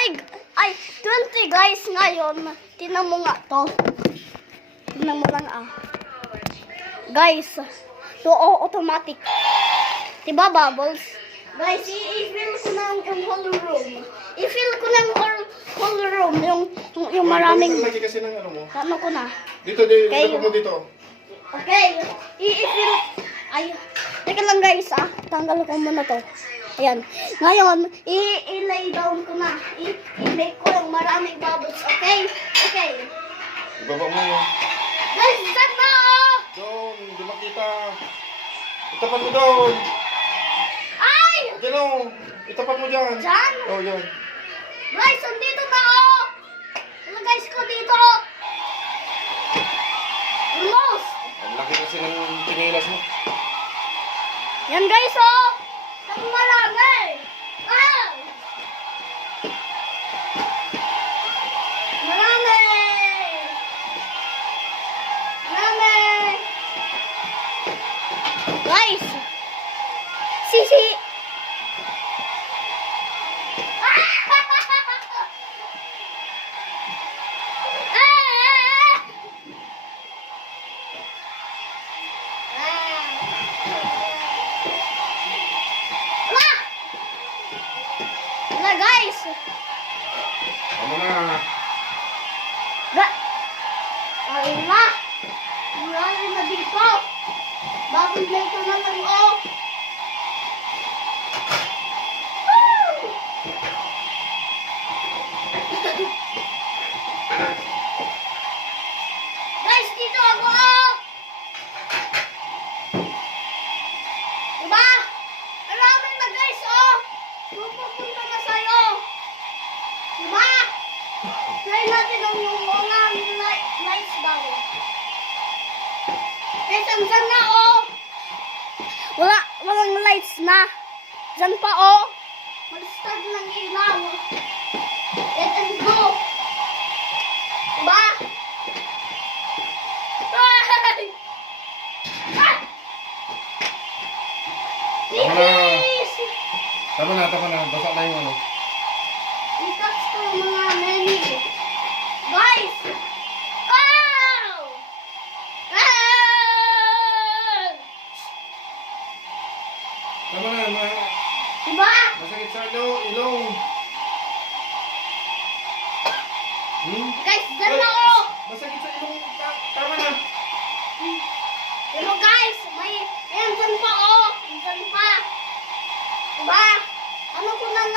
Ay, 20 guys ngayon. Tingnan mo nga to. Tingnan mo lang Guys, to automatic. Diba bubbles? Guys, i-fill ko na yung whole room. I-fill ko na yung whole room. Yung maraming... Lagi kasi ng ano mo. Ano ko na? Dito, ilapag mo dito. Okay. I-fill... Ay, teka lang guys Tanggal ko muna to. Ayan. Ngayon, i-lay down ko na. I-make ko yung maraming bubbles. Okay? Okay. Ibaba mo yun. Guys, saan na Doon, hindi makita. Itapat mo doon. Ay! Diyan o. Itapat mo dyan. Dyan? Oo, yan. Guys, andito na Ano guys ko dito? Almost! Ang laki kasi ng pinilas mo. Yan guys Ang marami! Marami! Marami! Guys! Sisi! Guys! Ano na? Ay na! Marami na dito! Bagong plate na lang Guys, dito ako Diba? Marami na guys Pupunta na sa'yo Diba? Try natin ang yung mga lights daw Saan na Walang lights na Diyan pa Mag-start ng ilaw Let and go Diba? Ay! Tama na. Tama na. Basa na yung ano. I-touch ko yung mga menu. Guys! Tama na. Diba? Masakit sa ilong. Guys, dyan na Masakit sa ilong. Tama na. Pero guys, ayan dyan pa Dyan pa. Diba? Ano ko nang